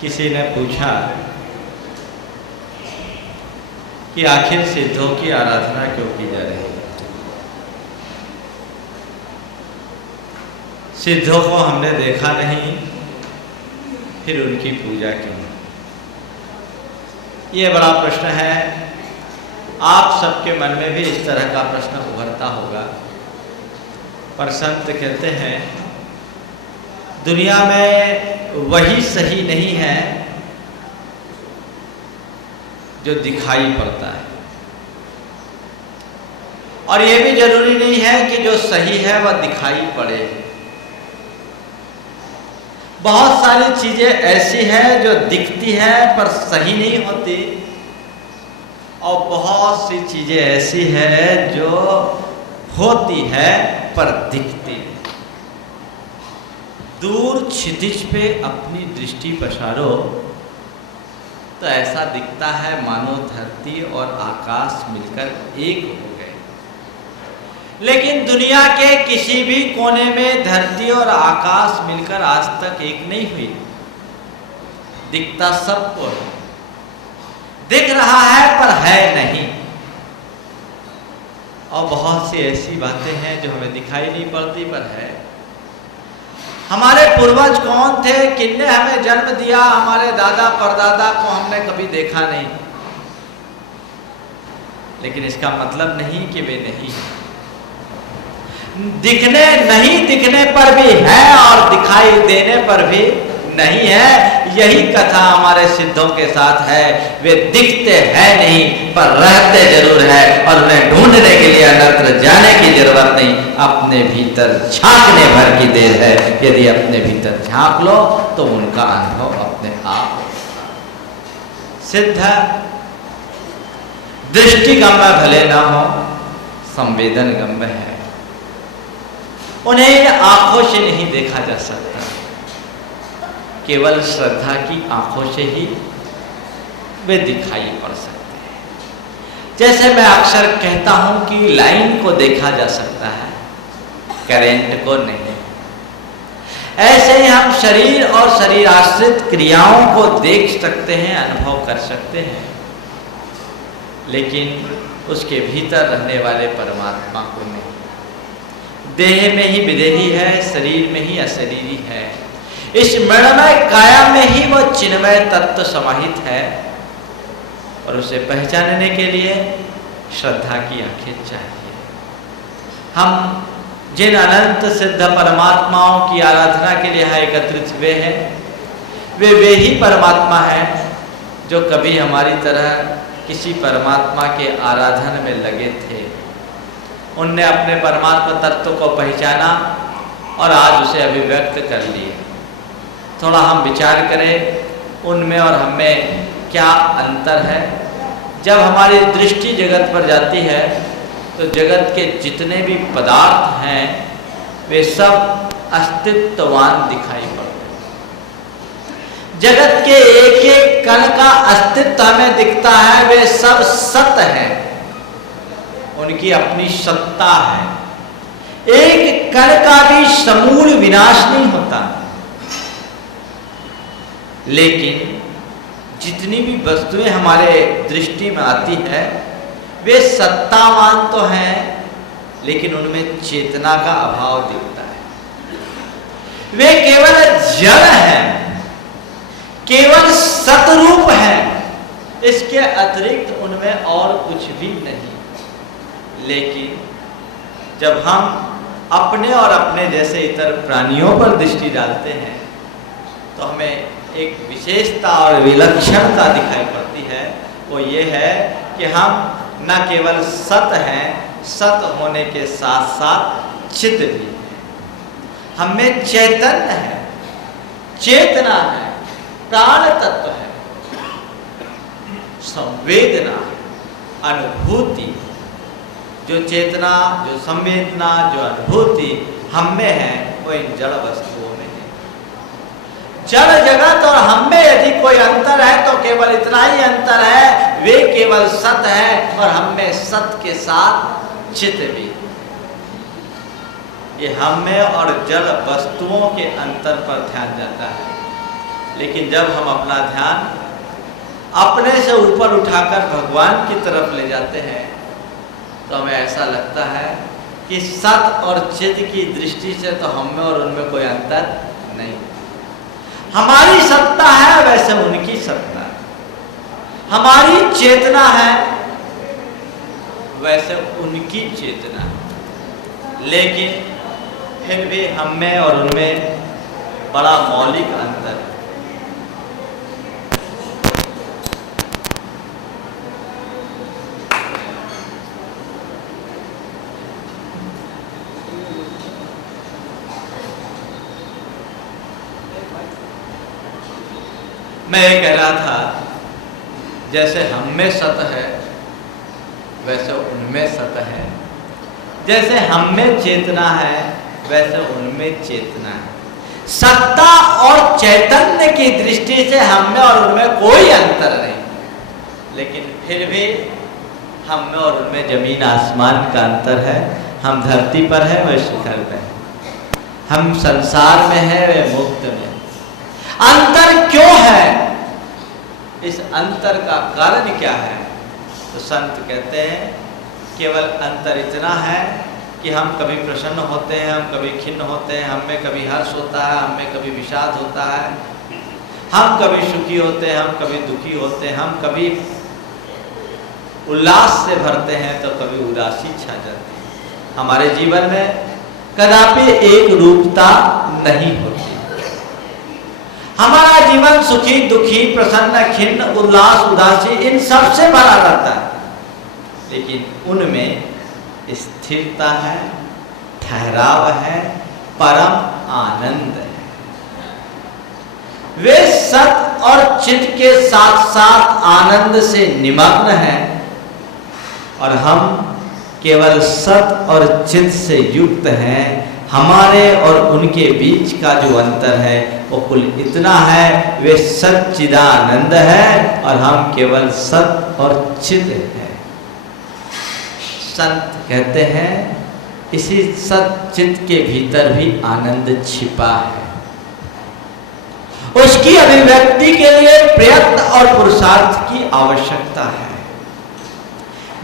किसी ने पूछा कि आखिर सिद्धों की आराधना क्यों की जा रही है। सिद्धों को हमने देखा नहीं, फिर उनकी पूजा क्यों? ये बड़ा प्रश्न है। आप सबके मन में भी इस तरह का प्रश्न उभरता होगा। पर संत कहते हैं दुनिया में वही सही नहीं है जो दिखाई पड़ता है, और ये भी जरूरी नहीं है कि जो सही है वह दिखाई पड़े। बहुत सारी चीजें ऐसी हैं जो दिखती है पर सही नहीं होती, और बहुत सी चीजें ऐसी हैं जो होती है पर दिखती नहीं। दूर क्षितिज पे अपनी दृष्टि पसारो तो ऐसा दिखता है मानो धरती और आकाश मिलकर एक हो गए। लेकिन दुनिया के किसी भी कोने में धरती और आकाश मिलकर आज तक एक नहीं हुई। दिखता सबको है, दिख रहा है पर है नहीं। और बहुत सी ऐसी बातें हैं जो हमें दिखाई नहीं पड़ती पर है। हमारे पूर्वज कौन थे, किन्ने हमें जन्म दिया, हमारे दादा परदादा को हमने कभी देखा नहीं, लेकिन इसका मतलब नहीं कि वे नहीं दिखने नहीं दिखने पर भी है और दिखाई देने पर भी नहीं है। यही कथा हमारे सिद्धों के साथ है। वे दिखते हैं नहीं पर रहते जरूर है, और उन्हें ढूंढने के लिए अन्यत्र जाने की जरूरत नहीं। अपने भीतर झांकने भर की देर है। यदि अपने भीतर झांक लो तो उनका अनुभव अपने आप। सिद्ध दृष्टिगम्य भले ना हो, संवेदन गम्य है। उन्हें आंखों से नहीं देखा जा सकता, केवल श्रद्धा की आंखों से ही वे दिखाई पड़ सकते हैं। जैसे मैं अक्सर कहता हूं कि लाइन को देखा जा सकता है, करंट को नहीं। ऐसे ही हम शरीर और शरीर आश्रित क्रियाओं को देख सकते हैं, अनुभव कर सकते हैं, लेकिन उसके भीतर रहने वाले परमात्मा को नहीं। देह में ही विदेही है, शरीर में ही अशरीरी है। इस मृण्मय काया में ही वह चिन्मय तत्व समाहित है। और उसे पहचानने के लिए श्रद्धा की आंखें चाहिए। हम जिन अनंत सिद्ध परमात्माओं की आराधना के लिए यहाँ एकत्रित हुए हैं, वे ही परमात्मा हैं जो कभी हमारी तरह किसी परमात्मा के आराधन में लगे थे। उनने अपने परमात्मा तत्व को पहचाना और आज उसे अभिव्यक्त कर लिए। थोड़ा हम विचार करें उनमें और हमें क्या अंतर है। जब हमारी दृष्टि जगत पर जाती है तो जगत के जितने भी पदार्थ हैं वे सब अस्तित्ववान दिखाई पड़ते हैं। जगत के एक एक कण का अस्तित्व हमें दिखता है, वे सब सत्य हैं, उनकी अपनी सत्ता है। एक कण का भी समूल विनाश नहीं होता। लेकिन जितनी भी वस्तुएं हमारे दृष्टि में आती है वे सत्तावान तो हैं, लेकिन उनमें चेतना का अभाव दिखता है। वे केवल जड़ हैं, केवल सतरूप हैं, इसके अतिरिक्त उनमें और कुछ भी नहीं। लेकिन जब हम अपने और अपने जैसे इतर प्राणियों पर दृष्टि डालते हैं तो हमें एक विशेषता और विलक्षणता दिखाई पड़ती है। वो ये है कि हम न केवल सत हैं, सत होने के साथ साथ चित भी है। हमें चैतन्य है, चेतना है, प्राण तत्व है, संवेदना, अनुभूति। जो चेतना, जो संवेदना, जो अनुभूति हम में है वो इन जड़ वस्तुओं में है। जड़ जगत और हम में यदि कोई अंतर है तो केवल इतना ही अंतर है, वे केवल सत है और हम में सत के साथ चित भी। ये हम में और जड़ वस्तुओं के अंतर पर ध्यान जाता है। लेकिन जब हम अपना ध्यान अपने से ऊपर उठाकर भगवान की तरफ ले जाते हैं तो हमें ऐसा लगता है कि सत और चित की दृष्टि से तो हम में और उनमें कोई अंतर नहीं। हमारी सत्ता है वैसे उनकी सत्ता है, हमारी चेतना है वैसे उनकी चेतना है। लेकिन फिर भी हम में और उनमें बड़ा मौलिक अंतर है। मैं ये कह रहा था जैसे हम में सत है वैसे उनमें सत है, जैसे हम में चेतना है वैसे उनमें चेतना है। सत्ता और चैतन्य की दृष्टि से हम में और उनमें कोई अंतर नहीं, लेकिन फिर भी हम में और उनमें जमीन आसमान का अंतर है। हम धरती पर है, वह शिखर पे है। हम संसार में है, वे मुक्त में। अंतर क्यों है? इस अंतर का कारण क्या है? तो संत कहते हैं केवल अंतर इतना है कि हम कभी प्रसन्न होते हैं, हम कभी खिन्न होते हैं, हम में कभी हर्ष होता है, हम में कभी विषाद होता है, हम कभी सुखी होते हैं, हम कभी दुखी होते हैं, हम कभी उल्लास से भरते हैं तो कभी उदासी छा जाती है। हमारे जीवन में कदापि एक रूपता नहीं होती। हमारा जीवन सुखी दुखी प्रसन्न खिन्न उल्लास उदासी इन सब से भरा रहता है, लेकिन उनमें स्थिरता है, ठहराव है, परम आनंद है। वे सत और चित के साथ साथ आनंद से निमग्न हैं और हम केवल सत और चित से युक्त हैं। हमारे और उनके बीच का जो अंतर है वो कुल इतना है, वे सच्चिदानंद है और हम केवल सत और चित हैं। संत कहते हैं इसी सच्चित के भीतर भी आनंद छिपा है। उसकी अभिव्यक्ति के लिए प्रयत्न और पुरुषार्थ की आवश्यकता है।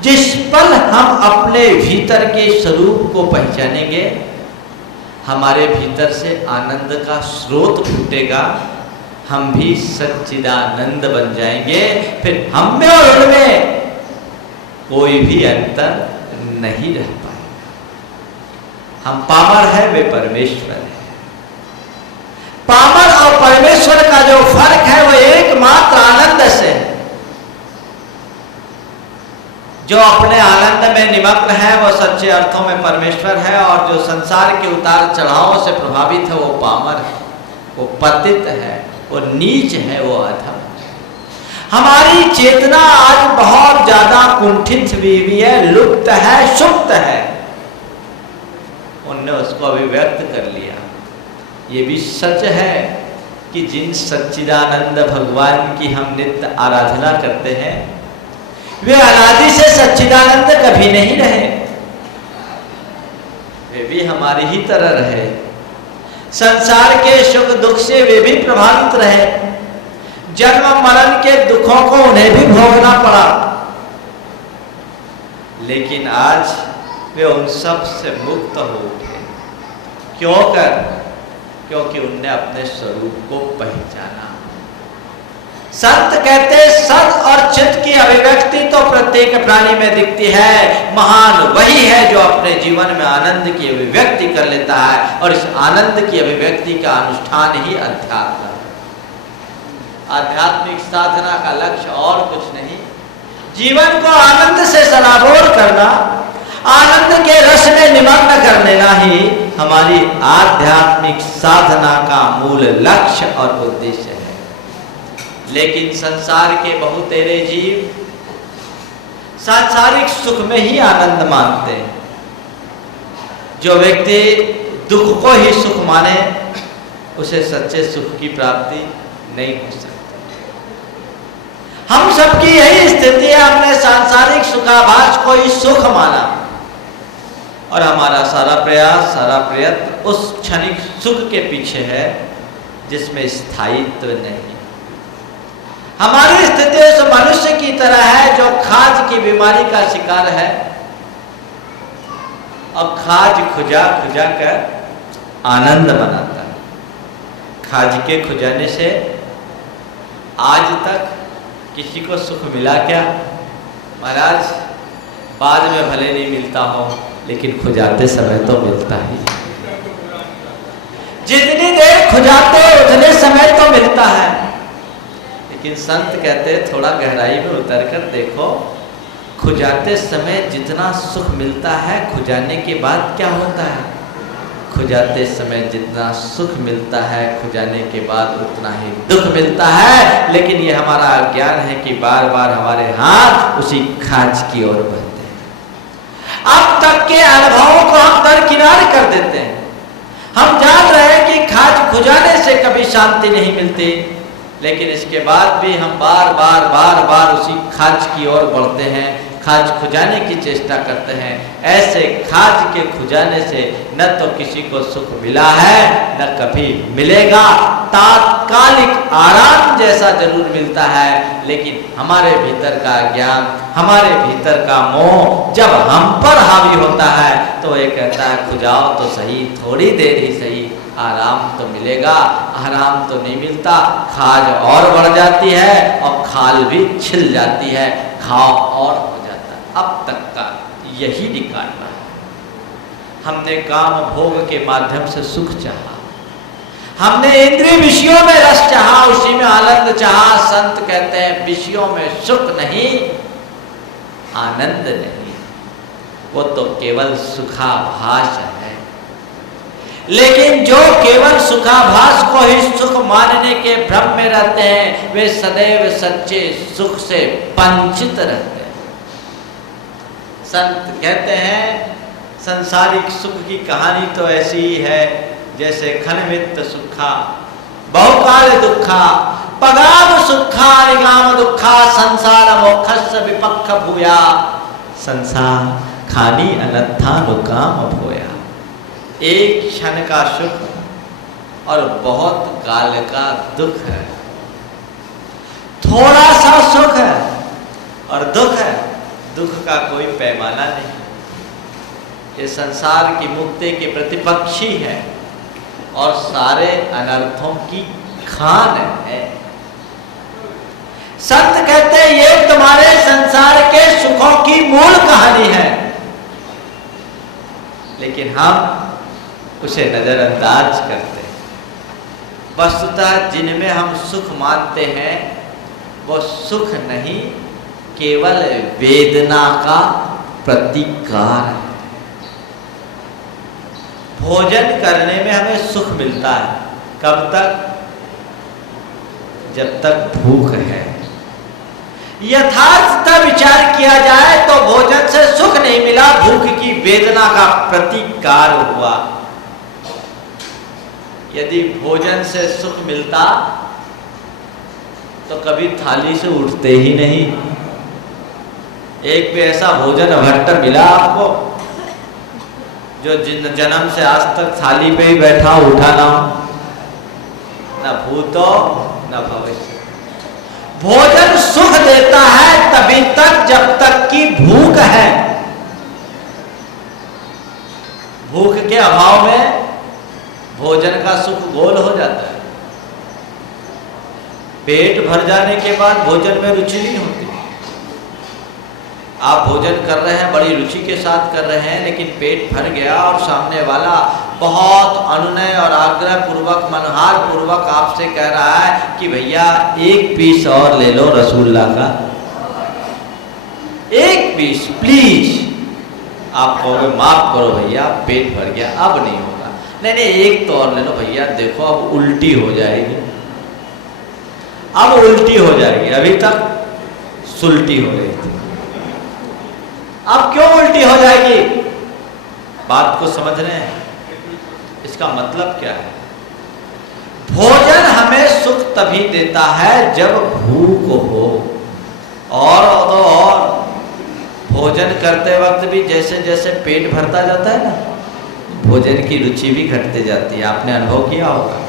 जिस पल हम अपने भीतर के स्वरूप को पहचानेंगे, हमारे भीतर से आनंद का स्रोत फूटेगा, हम भी सच्चिदानंद बन जाएंगे, फिर हम में और उनमें कोई भी अंतर नहीं रह पाएगा। हम पामर है, वे परमेश्वर है। पामर और परमेश्वर का जो फर्क है वो एकमात्र आनंद से है। जो अपने आनंद में निमग्न है वो सच्चे अर्थों में परमेश्वर है, और जो संसार के उतार चढ़ावों से प्रभावित है वो पामर है, वो पतित है, वो नीच है, वो अधम। हमारी चेतना आज बहुत ज्यादा कुंठित हुई है, लुप्त है, सुप्त है। उनने उसको अभिव्यक्त कर लिया। ये भी सच है कि जिन सच्चिदानंद भगवान की हम नित्य आराधना करते हैं वे अनादि से सच्चिदानंद कभी नहीं रहे, वे भी हमारी ही तरह रहे। संसार के सुख दुख से वे भी प्रभावित रहे, जन्म मरण के दुखों को उन्हें भी भोगना पड़ा, लेकिन आज वे उन सब से मुक्त हो उठे। क्यों कर? क्योंकि उनने अपने स्वरूप को पहचाना। संत कहते सत और चित की अभिव्यक्ति तो प्रत्येक प्राणी में दिखती है, महान वही है जो अपने जीवन में आनंद की अभिव्यक्ति कर लेता है, और इस आनंद की अभिव्यक्ति का अनुष्ठान ही अध्यात्म है। आध्यात्मिक साधना का लक्ष्य और कुछ नहीं, जीवन को आनंद से सराबोर करना, आनंद के रस में निमग्न कर लेना ही हमारी आध्यात्मिक साधना का मूल लक्ष्य और उद्देश्य है। लेकिन संसार के बहुतेरे जीव सांसारिक सुख में ही आनंद मानते हैं। जो व्यक्ति दुख को ही सुख माने उसे सच्चे सुख की प्राप्ति नहीं हो सकती। हम सबकी यही स्थिति है, हमने सांसारिक सुखाभास को ही सुख माना, और हमारा सारा प्रयास, सारा प्रयत्न उस क्षणिक सुख के पीछे है जिसमें स्थायित्व नहीं। हमारी स्थिति उस मनुष्य की तरह है जो खाज की बीमारी का शिकार है, और खाज खुजा खुजा कर आनंद मनाता है। खाज के खुजाने से आज तक किसी को सुख मिला क्या? महाराज, बाद में भले नहीं मिलता हो, लेकिन खुजाते समय तो मिलता ही। जितनी देर खुजाते उतने समय तो मिलता है। लेकिन संत कहते हैं थोड़ा गहराई में उतर कर देखो, खुजाते समय जितना सुख मिलता है, खुजाने के बाद क्या होता है? खुजाते समय जितना सुख मिलता है, खुजाने के बाद उतना ही दुख मिलता है। लेकिन ये हमारा अज्ञान है कि बार बार हमारे हाथ उसी खाज की ओर बढ़ते हैं। अब तक के अनुभवों को हम दरकिनार कर देते हैं। हम जान रहे हैं कि खाज खुजाने से कभी शांति नहीं मिलती, लेकिन इसके बाद भी हम बार बार उसी खाज की ओर बढ़ते हैं, खाज खुजाने की चेष्टा करते हैं। ऐसे खाज के खुजाने से न तो किसी को सुख मिला है, न कभी मिलेगा। तात्कालिक आराम जैसा जरूर मिलता है, लेकिन हमारे भीतर का ज्ञान, हमारे भीतर का मोह जब हम पर हावी होता है तो ये कहता है खुजाओ तो सही, थोड़ी देर ही सही, आराम तो मिलेगा। आराम तो नहीं मिलता, खाज और बढ़ जाती है और खाल भी छिल जाती है, घाव और हो जाता है। अब तक का यही निकालना है। हमने काम भोग के माध्यम से सुख चाहा, हमने इंद्रिय विषयों में रस चाहा, उसी में आनंद चाहा। संत कहते हैं विषयों में सुख नहीं, आनंद नहीं, वो तो केवल सुखाभास है। लेकिन जो केवल सुखाभास को ही सुख मानने के भ्रम में रहते हैं, वे सदैव सच्चे सुख से वंचित रहते हैं। संत कहते हैं संसारिक सुख की कहानी तो ऐसी ही है जैसे खनमित्त सुखा बहुकाल दुखा पगाम सुखा निगाम दुखा संसार मोक्षस्य विपक्ष भूया। संसार खानी अनर्थानुकाम भूया। एक क्षण का सुख और बहुत काल का दुख है। थोड़ा सा सुख है और दुख है, दुख का कोई पैमाना नहीं। ये संसार की मुक्ति के प्रतिपक्षी है और सारे अनर्थों की खान है। संत कहते हैं ये तुम्हारे संसार के सुखों की मूल कहानी है, लेकिन हम उसे नजरअंदाज करते हैं। वस्तुतः जिनमें हम सुख मानते हैं वो सुख नहीं, केवल वेदना का प्रतिकार है। भोजन करने में हमें सुख मिलता है, कब तक? जब तक भूख है। यथार्थता विचार किया जाए तो भोजन से सुख नहीं मिला, भूख की वेदना का प्रतिकार हुआ। यदि भोजन से सुख मिलता तो कभी थाली से उठते ही नहीं। एक भी ऐसा भोजन अभट्टर मिला आपको जो जन्म से आज तक थाली पे ही बैठा उठा ना हो? न भूतो न भविष्य। भोजन सुख देता है तभी तक जब तक कि भूख है। भूख के अभाव में भोजन का सुख गोल हो जाता है। पेट भर जाने के बाद भोजन में रुचि नहीं होती। आप भोजन कर रहे हैं, बड़ी रुचि के साथ कर रहे हैं, लेकिन पेट भर गया और सामने वाला बहुत अनुनय और आग्रह पूर्वक, मनहार पूर्वक आपसे कह रहा है कि भैया एक पीस और ले लो रसगुल्ला का, एक पीस प्लीज। आप कहोगे माफ करो भैया, पेट भर गया, अब नहीं होगा। नहीं नहीं, एक तो और ले लो भैया, देखो अब उल्टी हो जाएगी, अब उल्टी हो जाएगी, अभी तक सुल्टी हो रही थी, अब क्यों उल्टी हो जाएगी? बात को समझ रहे हैं? इसका मतलब क्या है? भोजन हमें सुख तभी देता है जब भूख हो। और भोजन करते वक्त भी जैसे जैसे पेट भरता जाता है ना, भोजन की रुचि भी घटते जाती है। आपने अनुभव किया होगा।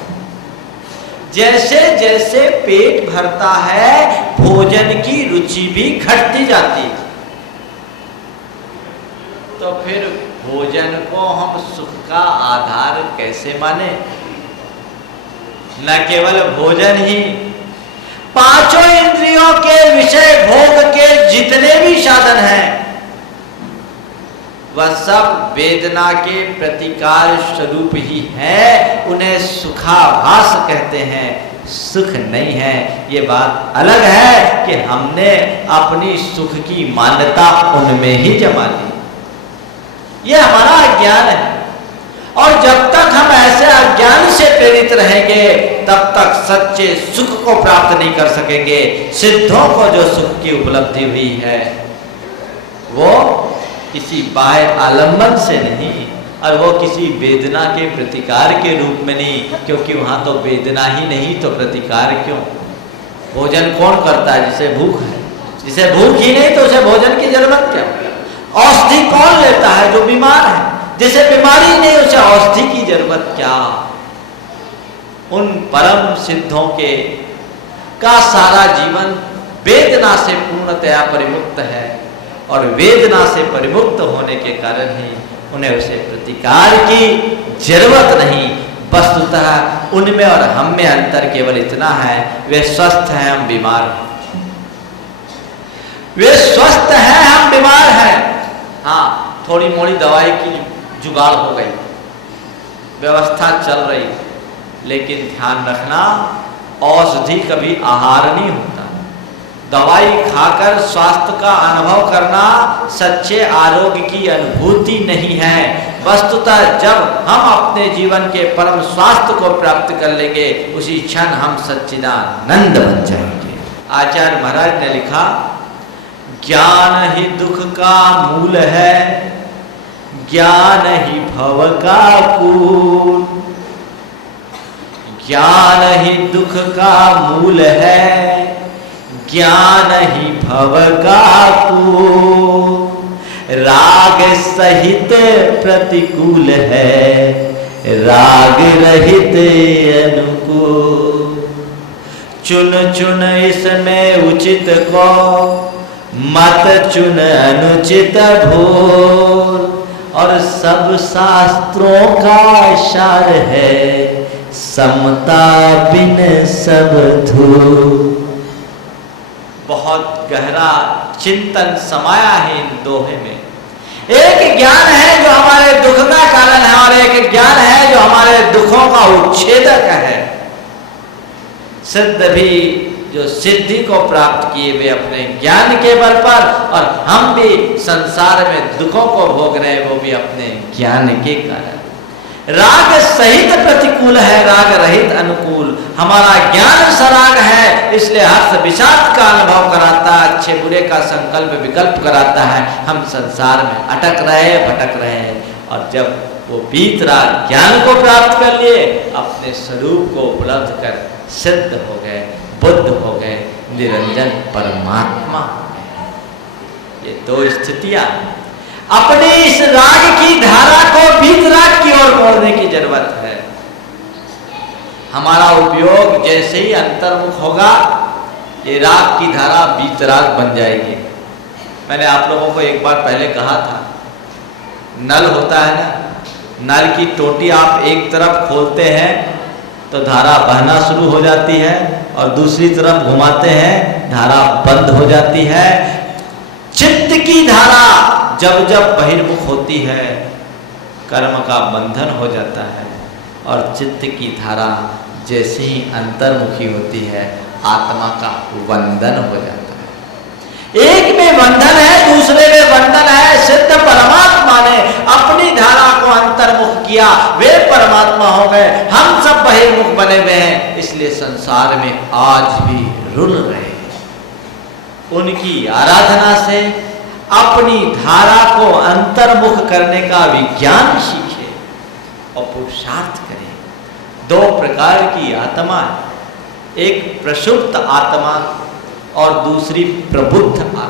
जैसे जैसे पेट भरता है भोजन की रुचि भी घटती जाती है। तो फिर भोजन को हम सुख का आधार कैसे माने? न केवल भोजन ही, पांचों इंद्रियों के विषय भोग के जितने भी साधन हैं वह सब वेदना के प्रतिकार स्वरूप ही है। उन्हें सुखाभास कहते हैं, सुख नहीं है। ये बात अलग है कि हमने अपनी सुख की मान्यता उनमें ही जमा ली। ये हमारा अज्ञान है, और जब तक हम ऐसे अज्ञान से प्रेरित रहेंगे तब तक सच्चे सुख को प्राप्त नहीं कर सकेंगे। सिद्धों को जो सुख की उपलब्धि हुई है वो किसी बाह्य आलम्बन से नहीं, और वो किसी वेदना के प्रतिकार के रूप में नहीं, क्योंकि वहां तो वेदना ही नहीं तो प्रतिकार क्यों? भोजन कौन करता है? जिसे भूख है। जिसे भूख ही नहीं तो उसे भोजन की जरूरत क्या? औषधि कौन लेता है? जो बीमार है। जिसे बीमारी नहीं उसे औषधि की जरूरत क्या? उन परम सिद्धों के का सारा जीवन वेदना से पूर्णतया परिमुक्त है, और वेदना से परिमुक्त होने के कारण ही उन्हें उसे प्रतिकार की जरूरत नहीं। वस्तुतः उनमें और हम में अंतर केवल इतना है, वे स्वस्थ हैं, हम बीमार हैं। वे स्वस्थ हैं, हम बीमार हैं। हाँ, थोड़ी मोड़ी दवाई की जुगाड़ हो गई, व्यवस्था चल रही, लेकिन ध्यान रखना औषधि कभी आहार नहीं होता। दवाई खाकर स्वास्थ्य का अनुभव करना सच्चे आरोग्य की अनुभूति नहीं है। वस्तुतः जब हम अपने जीवन के परम स्वास्थ्य को प्राप्त कर लेंगे उसी क्षण हम सच्चिदानंद बन जाएंगे। आचार्य महाराज ने लिखा, ज्ञान ही दुख का मूल है, ज्ञान ही भव का कूल। ज्ञान ही दुख का मूल है, ज्ञान ही भव का कूल। राग सहित प्रतिकूल है, राग रहित अनुकूल। चुन चुन इसमें उचित को, मत चुन अनुचित भूल। और सब शास्त्रों का सार है, समता बिन सब धूप। बहुत गहरा चिंतन समाया है इन दोहे में। एक ज्ञान है जो हमारे दुख का कारण है और एक ज्ञान है जो हमारे दुखों का उच्छेदक है। सिद्ध भी जो सिद्धि को प्राप्त किए वे अपने ज्ञान के बल पर, और हम भी संसार में दुखों को भोग रहे हैं वो भी अपने ज्ञान के कारण। राग सहित प्रतिकूल है, राग रहित अनुकूल। हमारा ज्ञान सराग है, इसलिए हर्ष विषाद का अनुभव कराता है, अच्छे बुरे का संकल्प विकल्प कराता है। हम संसार में अटक रहे, भटक रहे हैं, और जब वो बीत राग ज्ञान को प्राप्त कर लिए, अपने स्वरूप को उपलब्ध कर सिद्ध हो गए, बुद्ध हो गए, निरंजन परमात्मा हो गए। ये दो स्थितियां अपनी इस राग की धारा को बीत राग की ओर मोड़ने की जरूरत है। हमारा उपयोग जैसे ही अंतर्मुख होगा, ये राग की धारा बीत राग बन जाएगी। मैंने आप लोगों को एक बार पहले कहा था, नल होता है ना, नल की टोटी आप एक तरफ खोलते हैं तो धारा बहना शुरू हो जाती है, और दूसरी तरफ घुमाते हैं धारा बंद हो जाती है। चित्त की धारा जब जब बहिर्मुख होती है, कर्म का बंधन हो जाता है, और चित्त की धारा जैसे ही अंतर्मुखी होती है, आत्मा का वंदन हो जाता है। एक में बंधन है, दूसरे में बंधन है। सिद्ध परमात्मा ने अपनी धारा को अंतर्मुख किया, वे परमात्मा हो गए, हम सब बहिर्मुख बने हुए हैं, इसलिए संसार में आज भी रुल रहे हैं। उनकी आराधना से अपनी धारा को अंतर्मुख करने का विज्ञान सीखे और पुरुषार्थ करें। दो प्रकार की आत्मा है, एक प्रसुप्त आत्मा और दूसरी प्रबुद्ध आत्मा।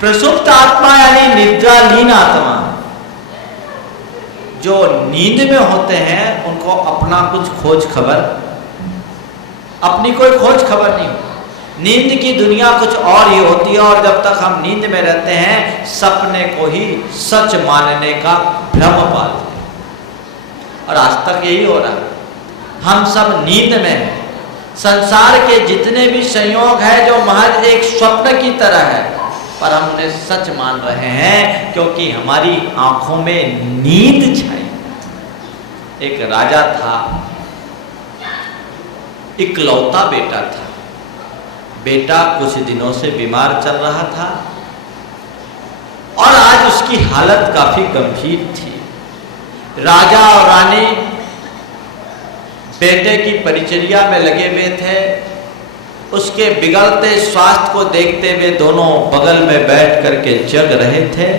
प्रसुप्त आत्मा यानी निद्रालीन आत्मा, जो नींद में होते हैं उनको अपना कुछ खोज खबर, अपनी कोई खोज खबर नहीं होती। नींद की दुनिया कुछ और ही होती है, और जब तक हम नींद में रहते हैं सपने को ही सच मानने का भ्रम पालते हैं, और आज तक यही हो रहा है। हम सब नींद में हैं। संसार के जितने भी संयोग है जो महज एक स्वप्न की तरह है, पर हम उन्हें सच मान रहे हैं क्योंकि हमारी आंखों में नींद छाई। एक राजा था, इकलौता बेटा था। बेटा कुछ दिनों से बीमार चल रहा था और आज उसकी हालत काफी गंभीर थी। राजा और रानी बेटे की परिचर्या में लगे हुए थे। उसके बिगड़ते स्वास्थ्य को देखते हुए दोनों बगल में बैठ करके जग रहे थे।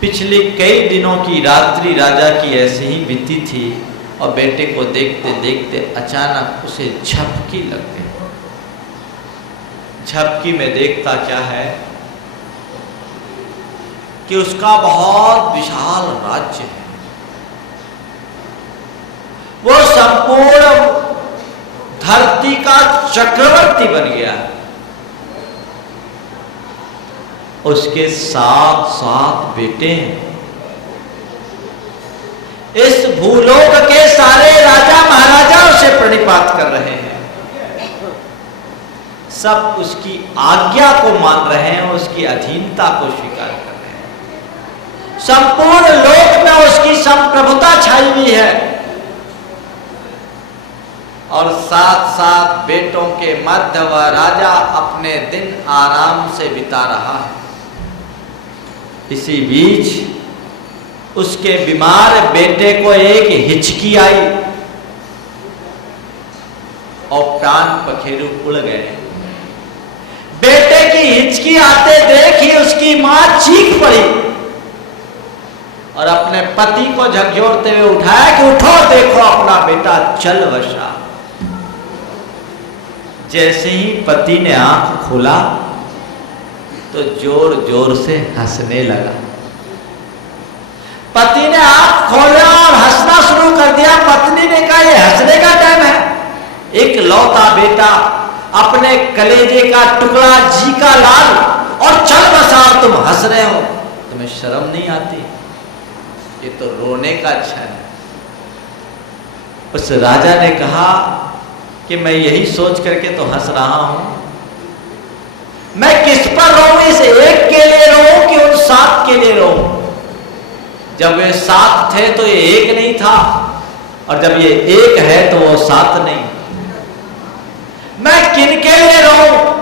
पिछले कई दिनों की रात्रि राजा की ऐसे ही बीती थी, और बेटे को देखते देखते अचानक उसे झपकी लग गई। झपकी में देखता क्या है कि उसका बहुत विशाल राज्य है, वो संपूर्ण धरती का चक्रवर्ती बन गया। उसके 7 बेटे हैं। इस भूलोक के सारे राजा महाराजा उसे प्रणिपात कर रहे हैं, सब उसकी आज्ञा को मान रहे हैं, उसकी अधीनता को स्वीकार कर रहे हैं। संपूर्ण लोक में उसकी संप्रभुता छाई हुई है, और 7 बेटों के मध्य वह राजा अपने दिन आराम से बिता रहा है। इसी बीच उसके बीमार बेटे को एक हिचकी आई और प्राण पखेरु उड़ गए। बेटे की हिचकी आते देख ही उसकी मां चीख पड़ी और अपने पति को झकझोरते हुए उठाया कि उठो, देखो अपना बेटा चल बसा। जैसे ही पति ने आंख खोला तो जोर जोर से हंसने लगा। पति ने आंख खोला और हंसना शुरू कर दिया। पत्नी ने कहा, ये हंसने का टाइम है? एक लौता बेटा, अपने कलेजे का टुकड़ा, जी का लाल, और चल बसा, तुम हंस रहे हो, तुम्हें शर्म नहीं आती? ये तो रोने का क्षण है। उस राजा ने कहा कि मैं यही सोच करके तो हंस रहा हूं, मैं किस पर रहूं, इस एक के लिए रहूं कि उन 7 के लिए रहूं? जब वे 7 थे तो ये एक नहीं था, और जब ये एक है तो वो 7 नहीं। मैं किन के लिए रहूं?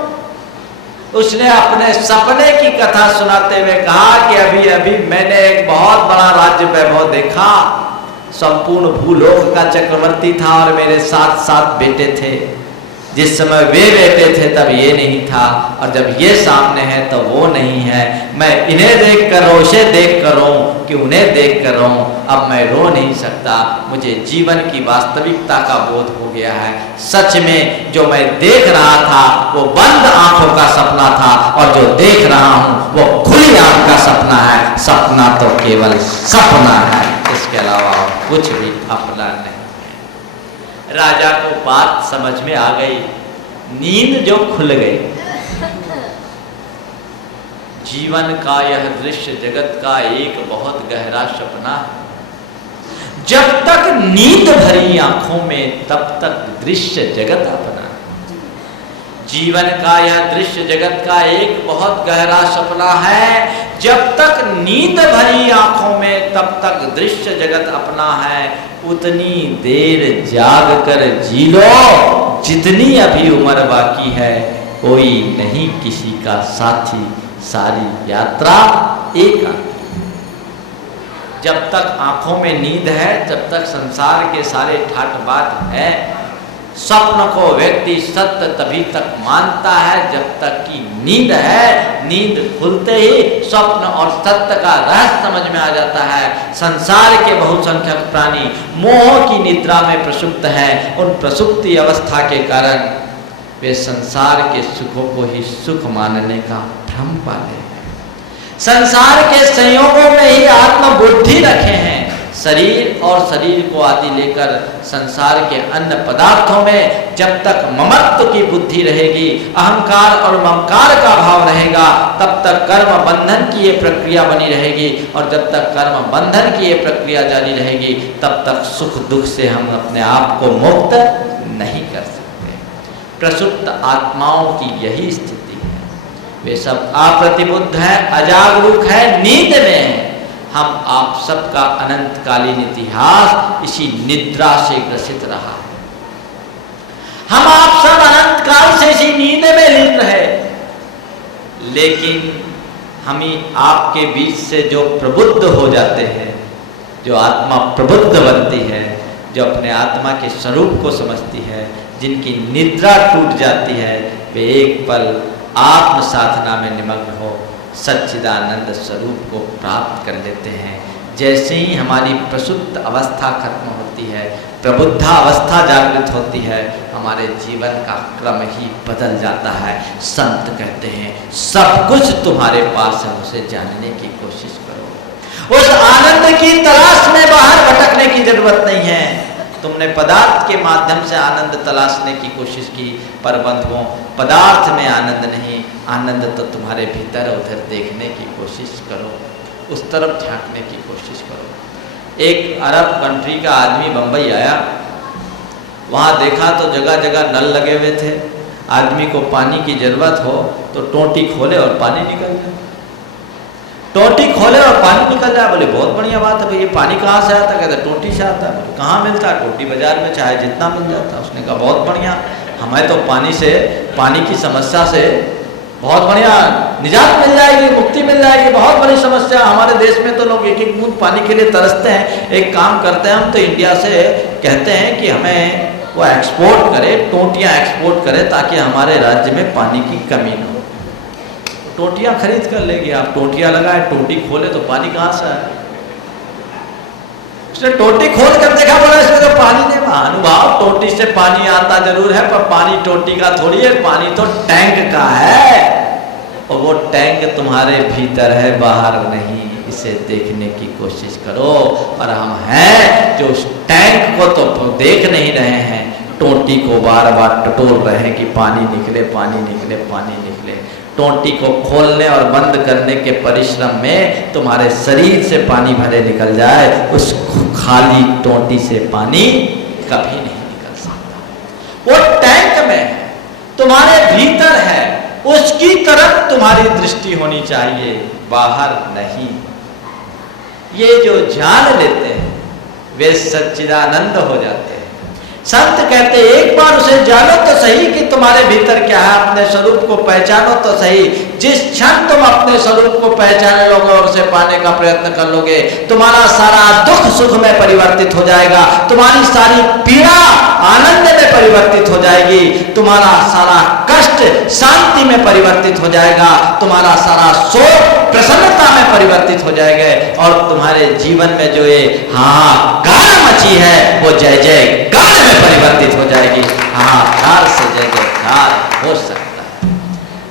उसने अपने सपने की कथा सुनाते हुए कहा कि अभी अभी मैंने एक बहुत बड़ा राज्य वैभव देखा, संपूर्ण भूलोक का चक्रवर्ती था और मेरे 7 बेटे थे। जिस समय वे बेटे थे तब ये नहीं था, और जब ये सामने है तो वो नहीं है। मैं इन्हें देख कर रो, उसे देख कर रो कि उन्हें देख कर रो, अब मैं रो नहीं सकता। मुझे जीवन की वास्तविकता का बोध हो गया है। सच में जो मैं देख रहा था वो बंद आंखों का सपना था, और जो देख रहा हूं वो खुली आंख का सपना है। सपना तो केवल सपना है, इसके अलावा कुछ भी अपना नहीं। राजा को बात समझ में आ गई, नींद जो खुल गई। जीवन का यह दृश्य जगत का एक बहुत गहरा सपना है। जब तक नींद भरी आंखों में तब तक दृश्य जगत अपना। जीवन का यह दृश्य जगत का एक बहुत गहरा सपना है। जब तक नींद भरी आंखों में तब तक दृश्य जगत अपना है। उतनी देर जाग कर जी लो जितनी अभी उम्र बाकी है। कोई नहीं किसी का साथी, सारी यात्रा एक। जब तक आंखों में नींद है तब तक संसार के सारे ठाट बाट है। स्वप्न को व्यक्ति सत्य तभी तक मानता है जब तक कि नींद है। नींद खुलते ही स्वप्न और सत्य का रहस्य समझ में आ जाता है। संसार के बहुसंख्यक प्राणी मोह की निद्रा में प्रसुप्त हैं। उन प्रसुप्ति अवस्था के कारण वे संसार के सुखों को ही सुख मानने का भ्रम पाते हैं। संसार के संयोगों में ही आत्मबुद्धि रखे हैं। शरीर और शरीर को आदि लेकर संसार के अन्य पदार्थों में जब तक ममत्व की बुद्धि रहेगी, अहंकार और ममकार का भाव रहेगा, तब तक कर्म बंधन की ये प्रक्रिया बनी रहेगी। और जब तक कर्म बंधन की ये प्रक्रिया जारी रहेगी तब तक सुख दुख से हम अपने आप को मुक्त नहीं कर सकते। प्रसुप्त आत्माओं की यही स्थिति है। वे सब अप्रतिबुद्ध है, अजागरूक है, नींद में है। हम आप सबका अनंतकालीन इतिहास इसी निद्रा से ग्रसित रहा है। हम आप सब अनंत काल से इसी नींद में लीन रहे। लेकिन हम ही आपके बीच से जो प्रबुद्ध हो जाते हैं, जो आत्मा प्रबुद्ध बनती है, जो अपने आत्मा के स्वरूप को समझती है, जिनकी निद्रा टूट जाती है, वे एक पल आत्म साधना में निमग्न हो सच्चिदानंद स्वरूप को प्राप्त कर लेते हैं। जैसे ही हमारी प्रसुप्त अवस्था खत्म होती है, प्रबुद्धा अवस्था जागृत होती है, हमारे जीवन का क्रम ही बदल जाता है। संत कहते हैं सब कुछ तुम्हारे पास है, उसे जानने की कोशिश करो। उस आनंद की तलाश में बाहर भटकने की जरूरत नहीं है। तुमने पदार्थ के माध्यम से आनंद तलाशने की कोशिश की, पर बंधुओं पदार्थ में आनंद नहीं, आनंद तो तुम्हारे भीतर उधर देखने की कोशिश करो, उस तरफ झांकने की कोशिश करो। एक अरब कंट्री का आदमी बंबई आया, वहाँ देखा तो जगह जगह नल लगे हुए थे। आदमी को पानी की जरूरत हो तो टोटी खोले और पानी निकल जाए। टोटी खोले और पानी निकल जाए। बोले बहुत बढ़िया बात है, ये पानी कहाँ से आता? कहते टोटी से आता है। कहाँ मिलता है? टोटी बाजार में, चाहे जितना मिल जाता। उसने कहा बहुत बढ़िया, हमें तो पानी की समस्या से बहुत बढ़िया निजात मिल जाएगी, मुक्ति मिल जाएगी। बहुत बड़ी समस्या हमारे देश में तो लोग एक एक बूंद पानी के लिए तरसते हैं। एक काम करते हैं हम तो इंडिया से कहते हैं कि हमें वो एक्सपोर्ट करे, टोटियाँ एक्सपोर्ट करे ताकि हमारे राज्य में पानी की कमी न हो। टोटियाँ खरीद कर लेंगे आप, टोटियाँ लगाए, टोटी खोले तो पानी कहाँ से आए? उसने टोटी खोल कर देखा, बोला इसमें तो पानी नहीं। महानुभाव, टोटी से पानी आता जरूर है पर पानी टोटी का थोड़ी है, पानी तो टैंक का है, और वो टैंक तुम्हारे भीतर है, बाहर नहीं। इसे देखने की कोशिश करो। और हम हैं जो उस टैंक को तो देख नहीं रहे हैं, टोटी को बार बार टटोल रहे हैं कि पानी निकले, पानी निकले, पानी निकले। टोटी को खोलने और बंद करने के परिश्रम में तुम्हारे शरीर से पानी भरे निकल जाए, उस खाली टोटी से पानी कभी नहीं निकल सकता। वो टैंक में है, तुम्हारे भीतर है, उसकी तरफ तुम्हारी दृष्टि होनी चाहिए, बाहर नहीं। ये जो जान लेते हैं वे सच्चिदानंद हो जाते हैं। संत कहते एक बार उसे जानो तो सही कि तुम्हारे भीतर क्या है, अपने स्वरूप को पहचानो तो सही। जिस क्षण तुम अपने स्वरूप को पहचान लोगे और उसे पाने का प्रयत्न कर लोगे, तुम्हारा सारा दुख सुख में परिवर्तित हो जाएगा, तुम्हारी सारी पीड़ा आनंद में परिवर्तित हो जाएगी, तुम्हारा सारा कष्ट शांति में परिवर्तित हो जाएगा, तुम्हारा सारा शोक प्रसन्नता में परिवर्तित हो जाएगा, और तुम्हारे जीवन में जो ये हाहाकार मची है वो जय जयकार में परिवर्तित हो जाएगी। हाहाकार से जय जयकार हो सकता है।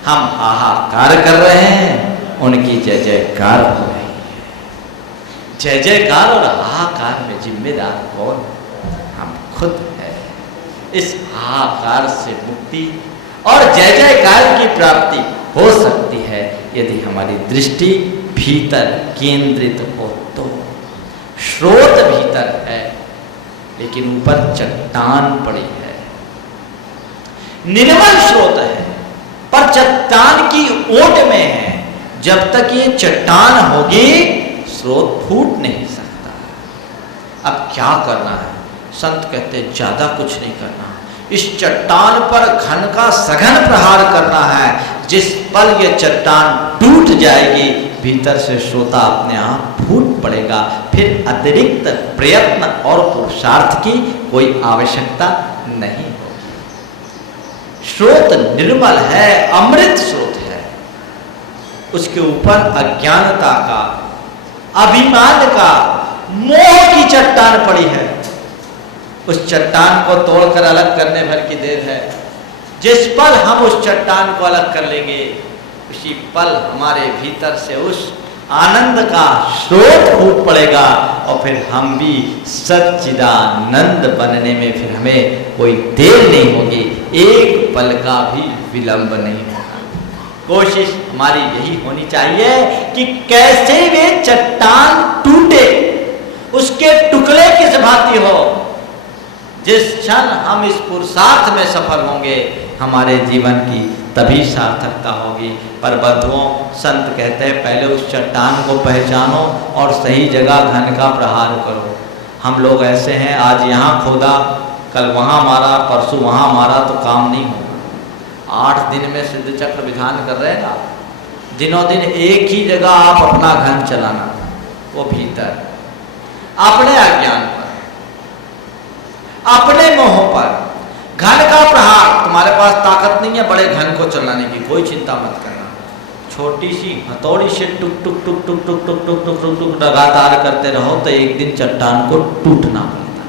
हम हाहाकार कर रहे हैं, उनकी जय जयकार हो रही है। जय जयकार और हाहाकार में जिम्मेदार कौन? हम खुद है। इस हाहाकार से मुक्ति और जय जयकार की प्राप्ति हो सकती है यदि हमारी दृष्टि भीतर केंद्रित हो तो। स्रोत भीतर है लेकिन ऊपर चट्टान पड़ी है। निर्मल स्रोत है पर चट्टान की ओट में है। जब तक ये चट्टान होगी स्रोत फूट नहीं सकता। अब क्या करना है? संत कहते ज्यादा कुछ नहीं करना, इस चट्टान पर घन का सघन प्रहार करना है। जिस पल ये चट्टान टूट जाएगी भीतर से श्रोता अपने आप फूट पड़ेगा। फिर अतिरिक्त प्रयत्न और पुरुषार्थ की कोई आवश्यकता नहीं होगी। स्रोत निर्मल है, अमृत स्रोत है। उसके ऊपर अज्ञानता का, अभिमान का, मोह की चट्टान पड़ी है। उस चट्टान को तोड़कर अलग करने भर की देर है। जिस पल हम उस चट्टान को अलग कर लेंगे उसी पल हमारे भीतर से उस आनंद का स्रोत फूट पड़ेगा और फिर हम भी सच्चिदानंद बनने में फिर हमें कोई देर नहीं होगी, एक पल का भी विलंब नहीं होगा। कोशिश हमारी यही होनी चाहिए कि कैसे वे चट्टान टूटे, उसके टुकड़े किस भांति हो। जिस क्षण हम इस पुरुषार्थ में सफल होंगे हमारे जीवन की तभी सार्थकता होगी। पर बंधुओं, संत कहते हैं पहले उस चट्टान को पहचानो और सही जगह घन का प्रहार करो। हम लोग ऐसे हैं, आज यहाँ खोदा, कल वहाँ मारा, परसों वहाँ मारा तो काम नहीं होगा। 8 दिन में सिद्ध चक्र विधान कर रहे हैं ना, दिनों दिन एक ही जगह आप अपना घन चलाना, वो भीतर अपने अज्ञान पर, अपने मोह पर घन का प्रहार। तुम्हारे पास ताकत नहीं है बड़े घन को चलाने की, कोई चिंता मत करना। छोटी सी हथौड़ी से टुक टुक टुक टुक टुक टुक टुक टुक टुक टुक लगातार करते रहो तो एक दिन चट्टान को टूटना पड़ता।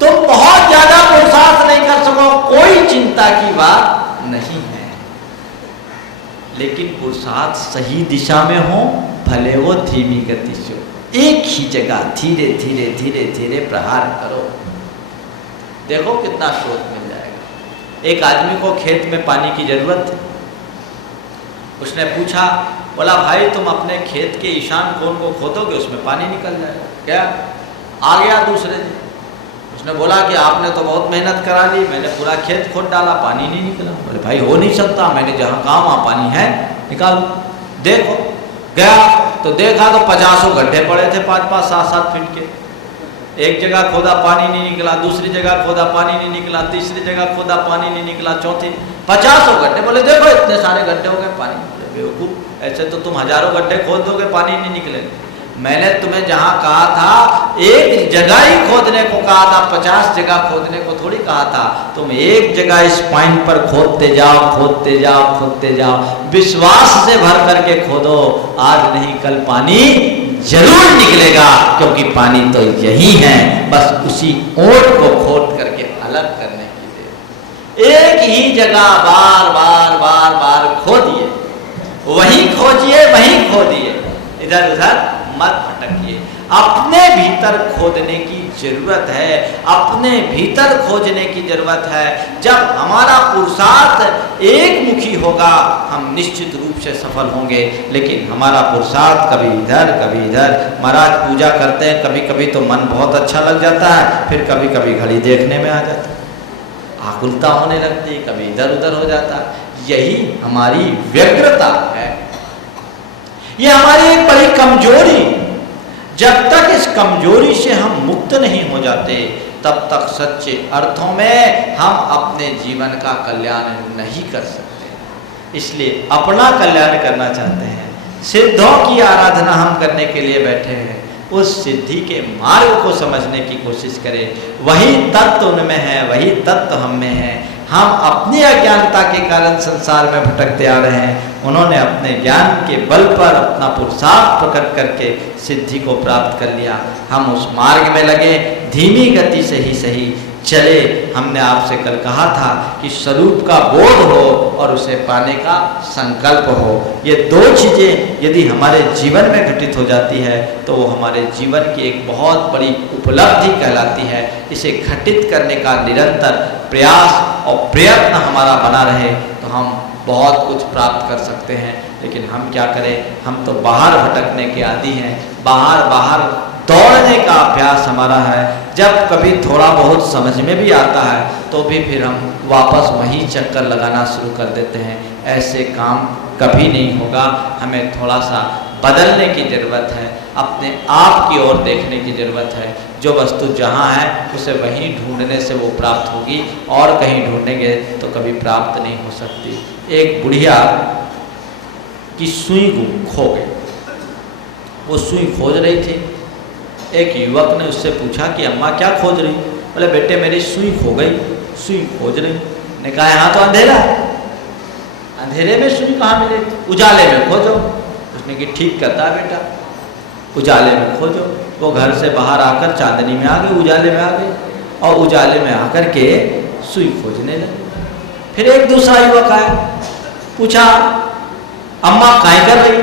तुम बहुत ज्यादा पुरुषार्थ नहीं कर सको, कोई चिंता की बात नहीं है, लेकिन पुरुषार्थ सही दिशा में हो, भले वो धीमी गति से हो। एक ही जगह धीरे धीरे धीरे धीरे प्रहार करो, देखो कितना स्रोत मिल जाएगा। एक आदमी को खेत में पानी की जरूरत थी। उसने पूछा, बोला भाई तुम अपने खेत के ईशान कोण को खोदोगे उसमें पानी निकल जाएगा क्या? आ गया दूसरे दिन। उसने बोला कि आपने तो बहुत मेहनत करा ली, मैंने पूरा खेत खोद डाला, पानी नहीं निकला। बोले भाई हो नहीं सकता, मैंने जहाँ कहा वहाँ पानी है, निकालो। देखो, गया तो देखा तो 50 गड्ढे पड़े थे 5-5, 7-7 फीट के। एक जगह खोदा पानी नहीं निकला, दूसरी जगह खोदा पानी नहीं निकला, तीसरी जगह खोदा पानी नहीं निकला, चौथी 50 गड्ढे। बोले देखो इतने सारे गड्ढे हो गए, पानी। बेवकूफ, ऐसे तो तुम हजारों गड्ढे खोद दोगे पानी नहीं निकले। मैंने तुम्हें जहाँ कहा था एक जगह ही खोदने को कहा था, 50 जगह खोदने को थोड़ी कहा था। तुम एक जगह इस पॉइंट पर खोदते जाओ, खोदते जाओ, खोदते जाओ, विश्वास से भर करके खोदो। आज नहीं कल पानी जरूर निकलेगा, क्योंकि पानी तो यही है, बस उसी ओट को खोद करके अलग करने की देर। एक ही जगह बार बार बार बार खोदिए, वहीं खोजिए, वहीं खोदिए, इधर उधर मत भटकिए। अपने भीतर खोदने की जरूरत है, अपने भीतर खोजने की जरूरत है। जब हमारा पुरुषार्थ एक मुखी होगा हम निश्चित रूप से सफल होंगे। लेकिन हमारा पुरुषार्थ कभी इधर कभी इधर, महाराज पूजा करते हैं, कभी कभी तो मन बहुत अच्छा लग जाता है, फिर कभी कभी घड़ी देखने में आ जाता है, आकुलता होने लगती, कभी इधर उधर हो जाता। यही हमारी व्यग्रता है, ये हमारी एक बड़ी कमजोरी। जब तक इस कमजोरी से हम मुक्त नहीं हो जाते तब तक सच्चे अर्थों में हम अपने जीवन का कल्याण नहीं कर सकते। इसलिए अपना कल्याण करना चाहते हैं, सिद्धों की आराधना हम करने के लिए बैठे हैं, उस सिद्धि के मार्ग को समझने की कोशिश करें। वही तत्व उनमें है, वही तत्व हम में है। हम अपनी अज्ञानता के कारण संसार में भटकते आ रहे हैं, उन्होंने अपने ज्ञान के बल पर अपना पुरुषार्थ प्रकट करके सिद्धि को प्राप्त कर लिया। हम उस मार्ग में लगे, धीमी गति से ही सही चले। हमने आपसे कल कहा था कि स्वरूप का बोध हो और उसे पाने का संकल्प हो। ये दो चीज़ें यदि हमारे जीवन में घटित हो जाती है तो वो हमारे जीवन की एक बहुत बड़ी उपलब्धि कहलाती है। इसे घटित करने का निरंतर प्रयास और प्रयत्न हमारा बना रहे तो हम बहुत कुछ प्राप्त कर सकते हैं। लेकिन हम क्या करें, हम तो बाहर भटकने के आदी हैं, बाहर बाहर दौड़ने का अभ्यास हमारा है। जब कभी थोड़ा बहुत समझ में भी आता है तो भी फिर हम वापस वहीं चक्कर लगाना शुरू कर देते हैं। ऐसे काम कभी नहीं होगा। हमें थोड़ा सा बदलने की ज़रूरत है, अपने आप की ओर देखने की ज़रूरत है। जो वस्तु जहाँ है उसे वहीं ढूंढने से वो प्राप्त होगी, और कहीं ढूंढेंगे तो कभी प्राप्त नहीं हो सकती। एक बुढ़िया की सुई खो गई, वो सुई खोज रही थी। एक युवक ने उससे पूछा कि अम्मा क्या खोज रही? बोले बेटे मेरी सुई खो गई, सुई खोज रही। ने कहा यहाँ तो अंधेरा है, अंधेरे में सुई कहाँ मिलेगी, उजाले में खोजो। उसने कि ठीक कहता है बेटा, उजाले में खोजो। वो घर से बाहर आकर चांदनी में आ गई, उजाले में आ गई, और उजाले में आकर के सुई खोजने लगे। फिर एक दूसरा युवक आया, पूछा अम्मा क्या कर रही,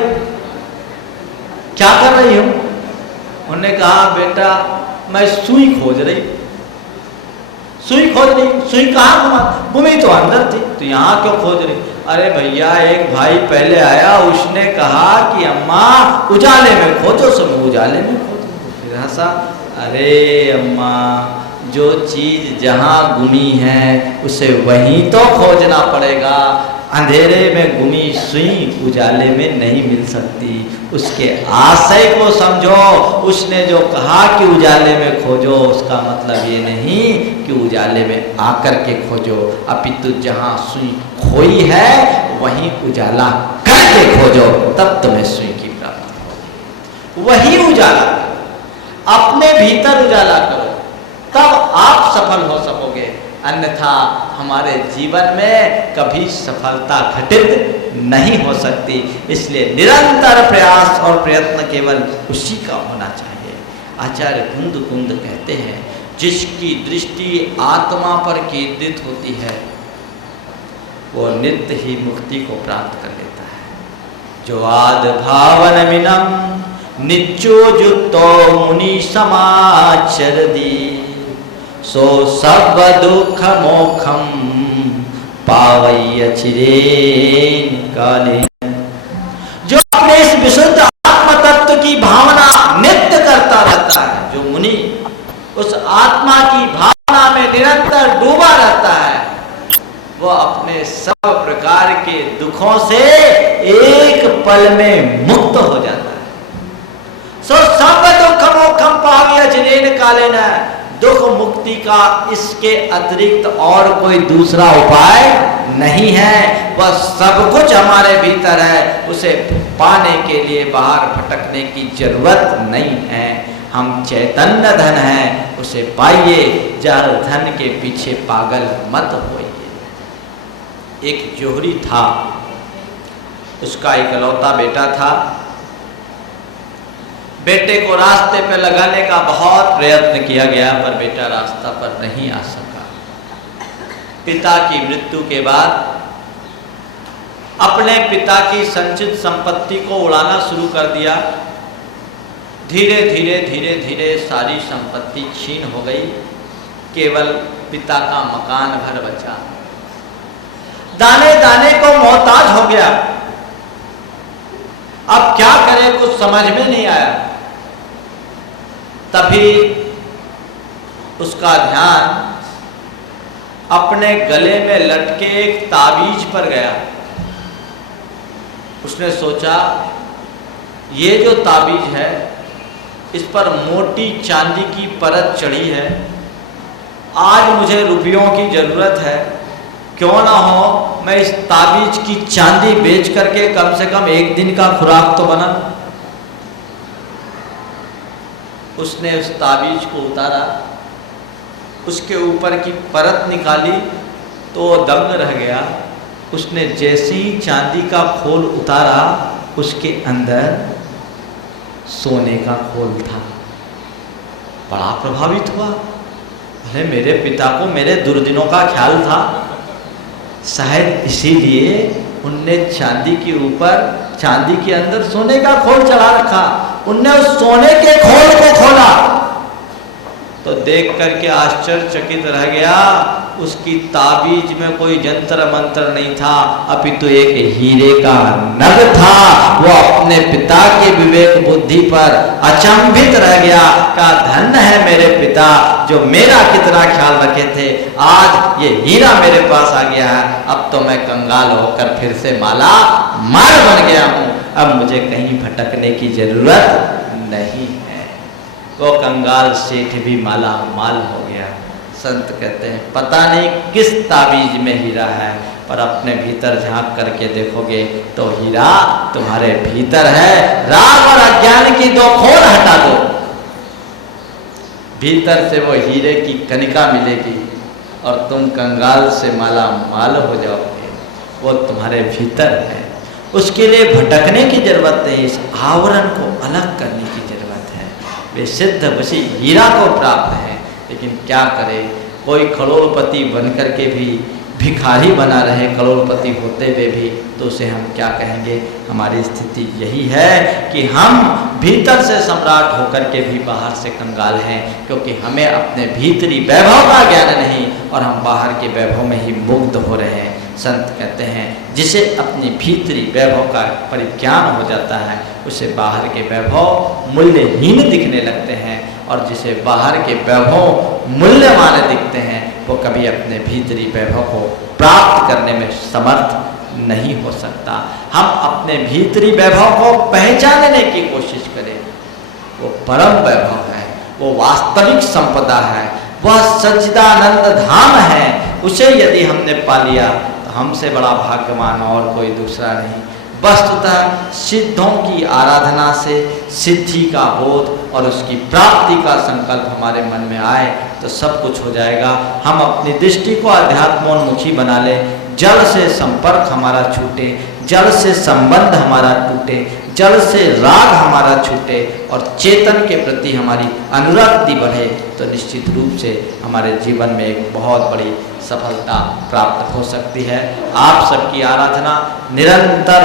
क्या कर रही हो? उन्होंने कहा बेटा मैं सुई खोज रही। सुई खोज रही, सुई कहाँ घुमी? तो अंदर थी, तो यहाँ क्यों खोज रही? अरे भैया एक भाई पहले आया, उसने कहा कि अम्मा उजाले में खोजो, सब उजाले में खोजो। फिर हंसा, अरे अम्मा जो चीज जहाँ गुमी है उसे वहीं तो खोजना पड़ेगा। अंधेरे में गुमी सुई उजाले में नहीं मिल सकती। उसके आशय को समझो। उसने जो कहा कि उजाले में खोजो, उसका मतलब ये नहीं कि उजाले में आकर के खोजो, अपितु जहाँ सुई खोई है वहीं उजाला करके खोजो, तब तुम्हें सुई की प्राप्ति होगी। वही उजाला, अपने भीतर उजाला करो, तब आप सफल हो सकोगे। अन्यथा हमारे जीवन में कभी सफलता घटित नहीं हो सकती। इसलिए निरंतर प्रयास और प्रयत्न केवल उसी का होना चाहिए। आचार्य कुंद कुंद कहते हैं, जिसकी दृष्टि आत्मा पर केंद्रित होती है वो नित्य ही मुक्ति को प्राप्त कर लेता है। जो आद भावन मिनम निच्चो जुतो मुनि समाचरदी, सो सब दुख मोखम पावई चिरेन काले। जो अपने इस विशुद्ध आत्म तत्व की भावना नित्य करता रहता है, जो मुनि उस आत्मा की भावना में निरंतर डूबा रहता है, वो अपने सब प्रकार के दुखों से एक पल में मुक्त हो जाता है। सो सब दुख मोखम पावई चिरेन काले न। दुख मुक्ति का इसके अतिरिक्त और कोई दूसरा उपाय नहीं है। वह सब कुछ हमारे भीतर है, उसे पाने के लिए बाहर भटकने की जरूरत नहीं है। हम चैतन्य धन हैं, उसे पाइए, जड़ धन के पीछे पागल मत होइए। एक जोहरी था, उसका इकलौता बेटा था। बेटे को रास्ते पर लगाने का बहुत प्रयत्न किया गया, पर बेटा रास्ता पर नहीं आ सका। पिता की मृत्यु के बाद अपने पिता की संचित संपत्ति को उड़ाना शुरू कर दिया। धीरे धीरे धीरे धीरे सारी संपत्ति छीन हो गई, केवल पिता का मकान घर बचा। दाने दाने को मोहताज हो गया। अब क्या करे कुछ समझ में नहीं आया। तभी उसका ध्यान अपने गले में लटके एक ताबीज पर गया। उसने सोचा ये जो ताबीज है इस पर मोटी चांदी की परत चढ़ी है, आज मुझे रुपयों की जरूरत है, क्यों ना हो मैं इस ताबीज की चांदी बेच करके कम से कम एक दिन का खुराक तो बना। उसने उस ताबीज को उतारा, उसके ऊपर की परत निकाली तो वो दंग रह गया। उसने जैसे ही चांदी का खोल उतारा, उसके अंदर सोने का खोल था। बड़ा प्रभावित हुआ। अरे मेरे पिता को मेरे दुर्दिनों का ख्याल था, शायद इसीलिए उनने चांदी के ऊपर, चांदी के अंदर सोने का खोल चढ़ा रखा। उनने उस सोने के खोल को खोला तो देख करके आश्चर्यचकित रह गया। उसकी ताबीज में कोई जंतर मंत्र नहीं था, अपितु एक हीरे का नग था। वो अपने पिता के विवेक बुद्धि पर अचंभित रह गया। का धन्य है मेरे पिता जो मेरा कितना ख्याल रखे थे, आज ये हीरा मेरे पास आ गया है। अब तो मैं कंगाल होकर फिर से माला माल बन गया हूँ, अब मुझे कहीं भटकने की जरूरत नहीं है। वो कंगाल सेठ भी माला माल हो गया। संत कहते हैं पता नहीं किस ताबीज में हीरा है, पर अपने भीतर झांक करके देखोगे तो हीरा तुम्हारे भीतर है। राग और अज्ञान की दो खोल हटा दो, भीतर से वो हीरे की कनिका मिलेगी और तुम कंगाल से माला माल हो जाओगे। वो तुम्हारे भीतर है। उसके लिए भटकने की जरूरत नहीं, इस आवरण को अलग करने की जरूरत है। वे सिद्ध वशी हीरा को प्राप्त है, लेकिन क्या करे, कोई करोड़पति बनकर के भी भिखारी बना रहे, करोड़पति होते हुए भी, तो उसे हम क्या कहेंगे। हमारी स्थिति यही है कि हम भीतर से सम्राट होकर के भी बाहर से कंगाल हैं, क्योंकि हमें अपने भीतरी वैभव का ज्ञान नहीं और हम बाहर के वैभव में ही मुग्ध हो रहे हैं। संत कहते हैं जिसे अपनी भीतरी वैभव का परिज्ञान हो जाता है, उसे बाहर के वैभव मूल्यहीन दिखने लगते हैं, और जिसे बाहर के वैभव मूल्यवान दिखते हैं वो कभी अपने भीतरी वैभव को प्राप्त करने में समर्थ नहीं हो सकता। हम अपने भीतरी वैभव को पहचानने की कोशिश करें। वो परम वैभव है, वो वास्तविक संपदा है, वह सच्चिदानंद धाम है। उसे यदि हमने पा लिया तो हमसे बड़ा भाग्यवान और कोई दूसरा नहीं। वस्तुतः सिद्धों की आराधना से सिद्धि का बोध और उसकी प्राप्ति का संकल्प हमारे मन में आए तो सब कुछ हो जाएगा। हम अपनी दृष्टि को अध्यात्मोन्मुखी बना लें, जल से संपर्क हमारा छूटे, जल से संबंध हमारा टूटे, जल से राग हमारा छूटे और चेतन के प्रति हमारी अनुरक्ति बढ़े, तो निश्चित रूप से हमारे जीवन में एक बहुत बड़ी सफलता प्राप्त हो सकती है। आप सबकी आराधना निरंतर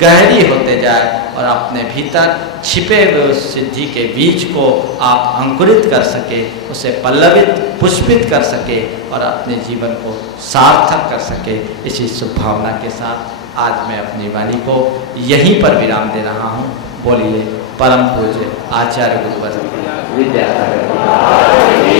गहरी होते जाए और अपने भीतर छिपे हुए उस सिद्धि के बीज को आप अंकुरित कर सके, उसे पल्लवित पुष्पित कर सके और अपने जीवन को सार्थक कर सके। इसी शुभ भावना के साथ आज मैं अपनी वाणी को यहीं पर विराम दे रहा हूँ। बोलिए परम पूज्य आचार्य गुरुवर विद्यासागर।